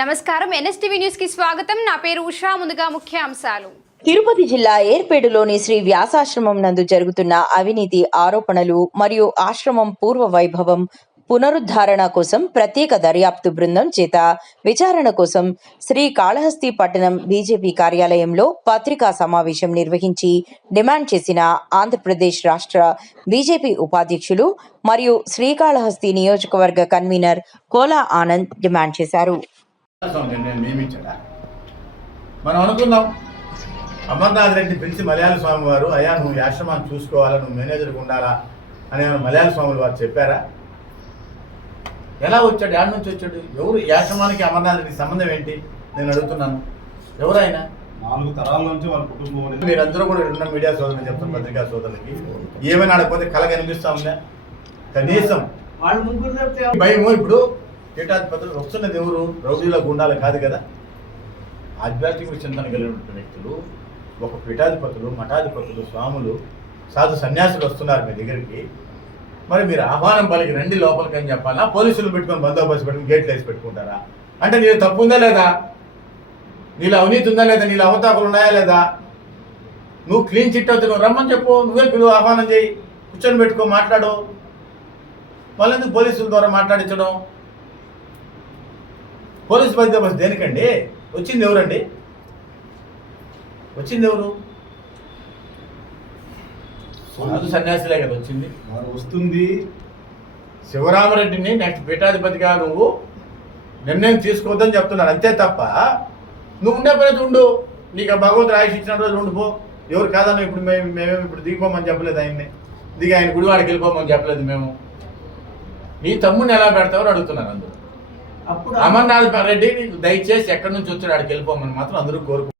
నమస్కారం NSTV news కి స్వాగతం. నా పేరు ఉషా. ముందుగా ముఖ్యాంశాలు. తిరుపతి జిల్లా ఏర్పేడులోని శ్రీ వ్యాసాశ్రమం నందు జరుగుతున్న అవినీతి ఆరోపణలు మరియు ఆశ్రమం పూర్వ వైభవం పునరుద్ధరణ కోసం ప్రత్యేక దర్యాప్తు బృందం చేత విచారణ కోసం శ్రీకాళహస్తి పట్టణం బీజేపీ కార్యాలయంలో పత్రికా సమావేశం నిర్వహించి డిమాండ్ చేసిన ఆంధ్రప్రదేశ్ రాష్ట్ర బీజేపీ ఉపాధ్యక్షులు మరియు శ్రీకాళహస్తి నియోజకవర్గ కన్వీనర్ కోలా ఆనంద్ డిమాండ్ చేశారు. మనం అనుకున్నాం అమర్నాథ్ రెడ్డి పిలిచి మలయాళ స్వామి వారు, అయ్యా నువ్వు ఈ ఆశ్రమాన్ని చూసుకోవాలా, నువ్వు మేనేజర్గా ఉండాలా అని మలయాళ స్వాములు వారు చెప్పారా? ఎలా వచ్చాడు? యాడ్ నుంచి వచ్చాడు? ఎవరు ఈ ఆశ్రమానికి అమర్నాథ్ రెడ్డికి సంబంధం ఏంటి నేను అడుగుతున్నాను. ఎవరైనా 4 తరాల నుంచి వాళ్ళ కుటుంబం. మీరందరూ కూడా ఉన్న మీడియా సోదరులు చెప్తారు, పత్రికా సోదరులకి ఏమైనా ఆడకపోతే కళ కనిపిస్తా ఉందా? కనీసం భయము. ఇప్పుడు పీఠాధిపతులు వస్తున్నది ఎవరు? రౌడీల గుండాలు కాదు కదా, ఆధ్యాత్మిక చింతన కలిగిన వ్యక్తులు, ఒక పీఠాధిపతులు, మఠాధిపతులు, స్వాములు, సాధు సన్యాసులు వస్తున్నారు మీ దగ్గరికి. మరి మీరు ఆహ్వానం పలికి రండి లోపలికి అని చెప్పాలా? పోలీసులు పెట్టుకొని బందోబస్తు పెట్టుకుని గేట్లు వేసి పెట్టుకుంటారా? అంటే నీళ్ళు తప్పు ఉందా లేదా? నీళ్ళు అవినీతి ఉందా లేదా? నీళ్ళు అవతాకులు ఉన్నాయా లేదా? నువ్వు క్లీన్ చిట్ అవుతావు, నువ్వు రమ్మని చెప్పు, నువ్వే పిలువు, ఆహ్వానం చేయి, కూర్చొని పెట్టుకో, మాట్లాడు. వాళ్ళెందుకు పోలీసుల ద్వారా మాట్లాడించడం? పోలీసు బందోబస్తు దేనికండి? వచ్చింది ఎవరండి? వచ్చింది ఎవరు? సాధు సన్యాసులే కదా వచ్చింది. వస్తుంది శివరామరెడ్డిని నెక్స్ట్ పీఠాధిపతిగా నువ్వు నిర్ణయం తీసుకోవద్దని చెప్తున్నారు, అంతే తప్ప నువ్వు ఉండే పని ఉండు. నీకు ఆ భగవంతుడు ఆయుష్ ఇచ్చిన రోజు ఉండిపో. ఎవరు కాదన్నా ఇప్పుడు మేమేమి ఇప్పుడు దిగిపోమని చెప్పలేదు, ఆయన్ని దిగి ఆయన గుడివాడికి వెళ్ళిపోమని చెప్పలేదు మేము. నీ తమ్ముడిని ఎలా పెడతావని అడుగుతున్నారు అందరూ. అమర్నాథ్ రెడ్డి దయచేసి ఎక్కడి నుంచి వచ్చాడు ఆడికి వెళ్ళిపోమని మాత్రం అందరూ కోరుకుంటున్నారు.